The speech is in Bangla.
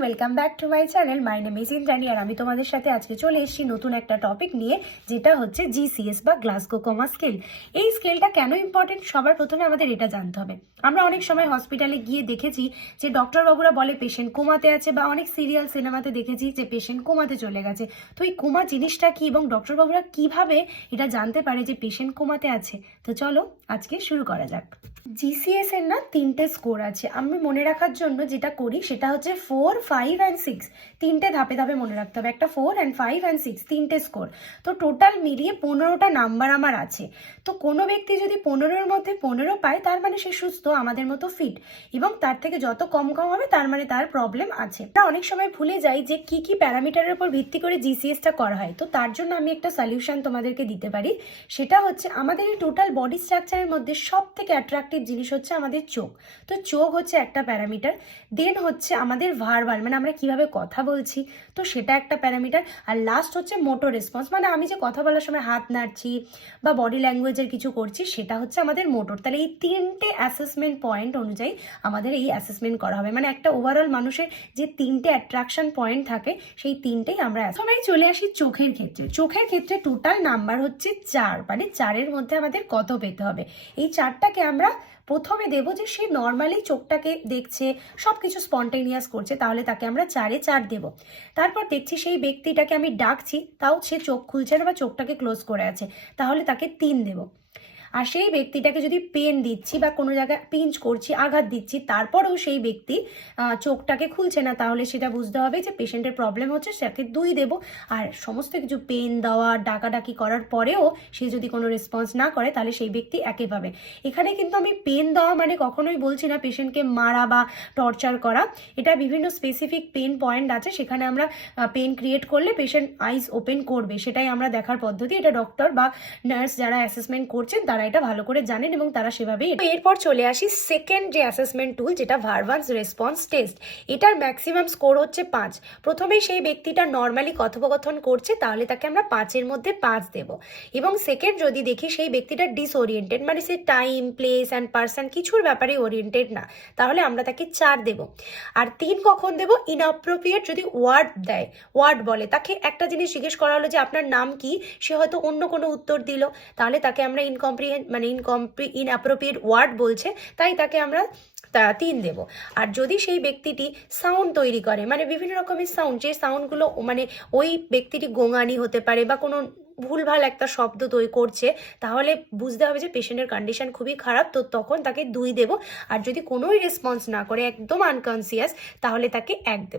Welcome back to my channel. My name is Indrani আর আমি তোমাদের সাথে আজকে চলে এসেছি নতুন একটা টপিক নিয়ে, যেটা হচ্ছে জিসিএস বা গ্লাসগো কোমা স্কেল। এই স্কেলটা কেন ইম্পর্টেন্ট, সবার প্রথমে আমাদের এটা জানতে হবে। আমরা অনেক সময় হসপিটালে গিয়ে দেখেছি যে ডক্টরবাবুরা বলে পেশেন্ট কোমাতে আছে, বা অনেক সিরিয়াল সিনেমাতে দেখেছি যে পেশেন্ট কোমাতে চলে গেছে। তো এই কোমা জিনিসটা কি এবং ডক্টরবাবুরা কিভাবে এটা জানতে পারে যে পেশেন্ট কোমাতে আছে? তো চলো আজকে শুরু করা যাক। জিসিএস এর না 3টে স্কোর আছে। আমি মনে রাখার জন্য যেটা করি সেটা হচ্ছে 4, 5 অ্যান্ড 6। 3টে ধাপে ধাপে মনে রাখতে হবে। একটা 4 অ্যান্ড 5 অ্যান্ড 6, 3টে স্কোর। তো টোটাল মিলিয়ে 15টা নাম্বার আমার আছে। তো কোনো ব্যক্তি যদি 15-এর মধ্যে 15 পায়, তার মানে সে সুস্থ, আমাদের মতো ফিট, এবং তার থেকে যত কম কম হবে তার মানে তার প্রবলেম আছে। আমরা অনেক সময় ভুলে যাই যে কি কি প্যারামিটারের উপর ভিত্তি করে জিসিএসটা করা হয়। তো তার জন্য আমি একটা সলিউশন তোমাদেরকে দিতে পারি। সেটা হচ্ছে আমাদের এই টোটাল বডি স্ট্রাকচারের মধ্যে সব থেকে অ্যাট্রাক্টিভ জিনিস হচ্ছে আমাদের চোখ। তো চোখ হচ্ছে একটা প্যারামিটার। দেন হচ্ছে আমাদের ভার্বাল, মানে আমরা কিভাবে কথা বলছি, তো সেটা একটা প্যারামিটার। আর লাস্ট হচ্ছে মোটর রেসপন্স, মানে আমি যে কথা বলার সময় হাত নাড়ছি বা বডি ল্যাঙ্গুয়েজের কিছু করছি, সেটা হচ্ছে আমাদের মোটর। তাহলে এই 3টে অ্যাসেসমেন্ট পয়েন্ট অনুযায়ী আমাদের এই অ্যাসেসমেন্ট করা হবে। মানে একটা ওভারঅল মানুষের যে 3টে অ্যাট্রাকশন পয়েন্ট থাকে, সেই 3টেই আমরা প্রথমে চলে আসি চোখের ক্ষেত্রে। চোখের ক্ষেত্রে টোটাল নাম্বার হচ্ছে 4, মানে 4-এর মধ্যে আমাদের কত পেতে হবে। এই 4টাকে আমরা প্রথমে দেব যে সে নর্মালি চোখটাকে দেখছে, সব কিছু স্পন্টেনিয়াস করছে, তাহলে তাকে আমরা 4-এ 4 দেব। তারপর দেখছি সেই ব্যক্তিটাকে আমি ডাকছি, তাও সে চোখ খুলছে না বা চোখটাকে ক্লোজ করে আছে, তাহলে তাকে 3 দেব। আর সেই ব্যক্তিটাকে যদি পেন দিচ্ছি বা কোনো জায়গায় পিঞ্চ করছি, আঘাত দিচ্ছি, তারপরেও সেই ব্যক্তি চোখটাকে খুলছে না, তাহলে সেটা বুঝতে হবে যে পেশেন্টের প্রবলেম হচ্ছে, সেটাকে 2 দেব। আর সমস্ত কিছু পেন দেওয়া, ডাকাডাকি করার পরেও সে যদি কোনো রেসপন্স না করে, তাহলে সেই ব্যক্তি 1-এ পাবে। এখানে কিন্তু আমি পেন দেওয়া মানে কখনোই বলছি না পেশেন্টকে মারা বা টর্চার করা। এটা বিভিন্ন স্পেসিফিক পেন পয়েন্ট আছে, সেখানে আমরা পেন ক্রিয়েট করলে পেশেন্ট আইস ওপেন করবে, সেটাই আমরা দেখার পদ্ধতি। এটা ডক্টর বা নার্স যারা অ্যাসেসমেন্ট করছেন তারা এটা ভালো করে জানেন এবং তারা সেভাবেই। এরপর চলে আসি সেকেন্ড যে অ্যাসেসমেন্ট টুল, যেটা ভার্বাল রেসপন্স টেস্ট। এটার ম্যাক্সিমাম স্কোর হচ্ছে 5। প্রথমেই সেই ব্যক্তিটা নর্মালি কথোপকথন করছে, তাহলে তাকে আমরা 5-এর মধ্যে 5 দেব। এবং সেকেন্ড যদি দেখি সেই ব্যক্তিটা ডিসওরিয়েন্টেড, মানে সে টাইম, প্লেস অ্যান্ড পার্সন কিছুর ব্যাপারে ওরিয়েন্টেড না, তাহলে আমরা তাকে 4 দেব। আর 3 কখন দেব? ইনঅ্যাপ্রোপ্রিয়েট যদি ওয়ার্ড বলে, তাকে একটা জিনিস জিজ্ঞেস করা হলো যে আপনার নাম কি, সে হয়তো অন্য কোনো উত্তর দিল, তাহলে তাকে আমরা ইনঅ্যাপ্রোপ্রিয়েট ওয়ার্ড বলছে, তাই তাকে আমরা 3 দেব। আর যদি সেই ব্যক্তিটি সাউন্ড তৈরি করে, মানে বিভিন্ন রকমের সাউন্ড, যে সাউন্ডগুলো মানে ওই ব্যক্তিটি গোঙানি হতে পারে বা কোনো ভুলভাল একটা শব্দ তৈরি করছে, তাহলে বুঝতে হবে যে পেশেন্টের কন্ডিশন খুবই খারাপ, তো তখন তাকে 2 দেব। আর যদি কোনোই রেসপন্স না করে, একদম আনকনসিয়াস, তাহলে তাকে 1 দেব।